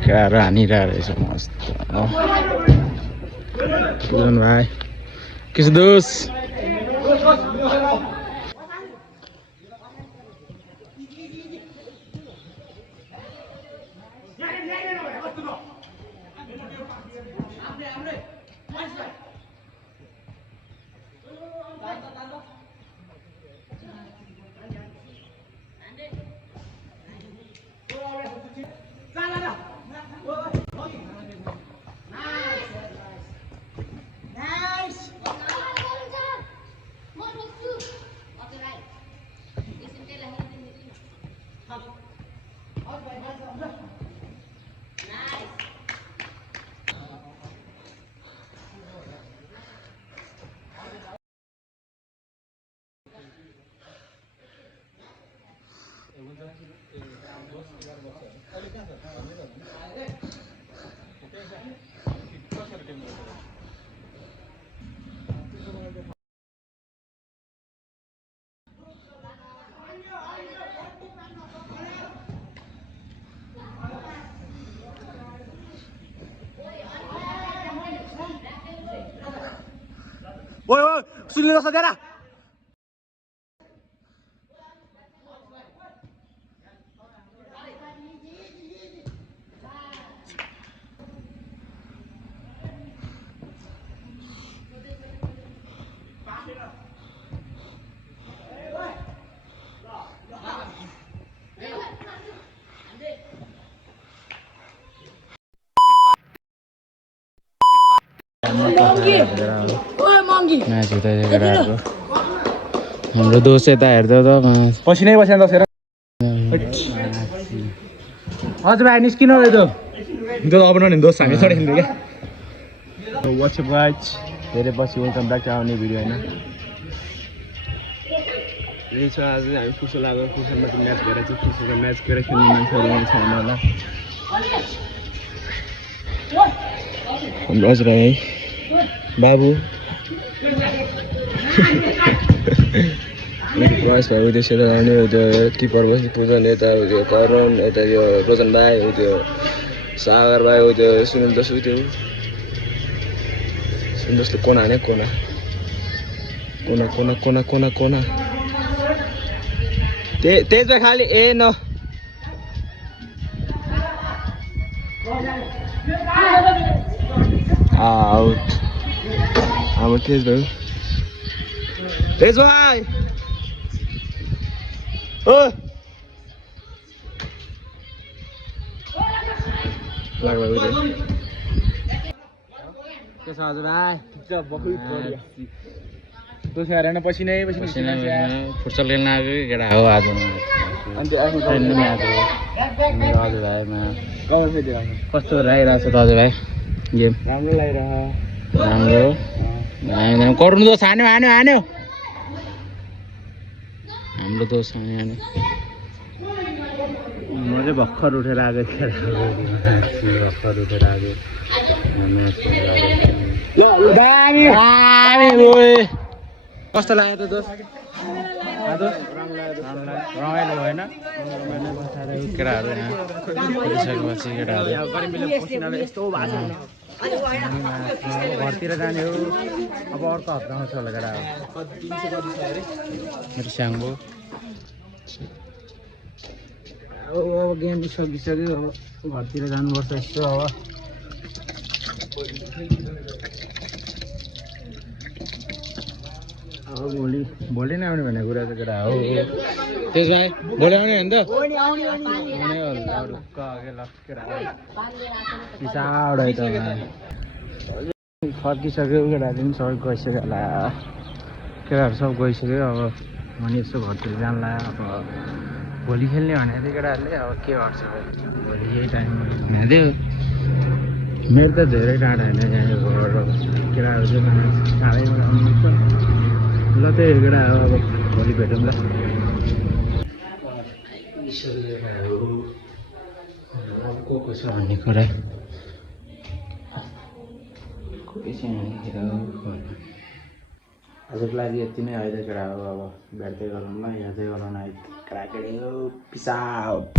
केटाहरू हानिरहेको रहेछ मस्त भाइ किस दोष ओए ओए सुनिल सकेरा म्याच हुँदैछ केटाहरूको हाम्रो दोष यता हेर्दा त पसिनै बसेन दसेर हजुर भाइ निस्किनु त त्यो अब नि दोस्त हामी चढिन्थ्यो क्या वाट्सएप गाइज धेरै पछि वेलकम ब्याक टु आउने भिडियो होइन यही छ आज हामी फुटबल आएको फुटबलमा त म्याच भएर चाहिँ फुटबलको म्याच गएर खेल्ने मान्छेहरू छैन होला हाम्रो हजुर भाइ बाबु प्रयास भयो त्यो सेतो लाउने त्यो किपर बस्ने पूजन यता त्यो करण यता यो रोजन भाइ त्यो सागर भाइ त्यो सुनिल दासु त्यो सुनिल दासले कोना हाने कोना कोना कोना कोना कोना कोना तेज भाइ खालि ए न आउट अब तेज भाइ तेज भाइ ओ लाग्ला उयो के छ हजुर भाइ ठिक छ बखै पऱ्यो दोस्रो हेरेन पसिनै पसिनै फुटबल खेल्न आएको केटा हो आज अन्त आफ्नो म्याच हो हजुर भाइमा कभर फेरि कस्तो लागिरहेको छ दाजु भाइ गेम राम्रो लागिरह राम्रो गर्नु दोष हान्यो हान्यो हान्यो हाम्रो दोष हान्यो हान्यो म चाहिँ भर्खर उठेर आएको भर्खर उठेर आएको कस्तो लाग्यो त दोस्त रमाइलो भएन केटाहरू यहाँ खेलिसकेपछि केटाहरू घरतिर जाने हो अब अर्को हप्ता आउँछ होला केटाहरू मेरो स्याङ्बो अब गेम सकिसक्यो अब घरतिर जानुपर्छ यस्तो अब भोलि नै आउने भन्ने कुरा चाहिँ केटा हो त्यस भाइ भोलि आउने होइन त पिसाड है त फर्किसक्यो केटाहरू पनि सबै गइसक्यो होला केटाहरू सब गइसक्यो अब अनि यसो घरतिर जानला अब भोलि खेल्ने भने चाहिँ केटाहरूले अब के गर्छ भोलि यही टाइममा हेर्दै मेरो त धेरै टाढा होइन यहाँ घरबाट केटाहरू चाहिँ टाढैबाट आउनुहुन्छ ल त्यही केटा हो अब भोलि भेटौँ ल को छ भन्ने कुरा कोही छैन हजुरको लागि यति नै अहिले केटा हो अब भेट्दै गरौँ ल हेर्दै गरौँ न केटाकेटी पिस आउट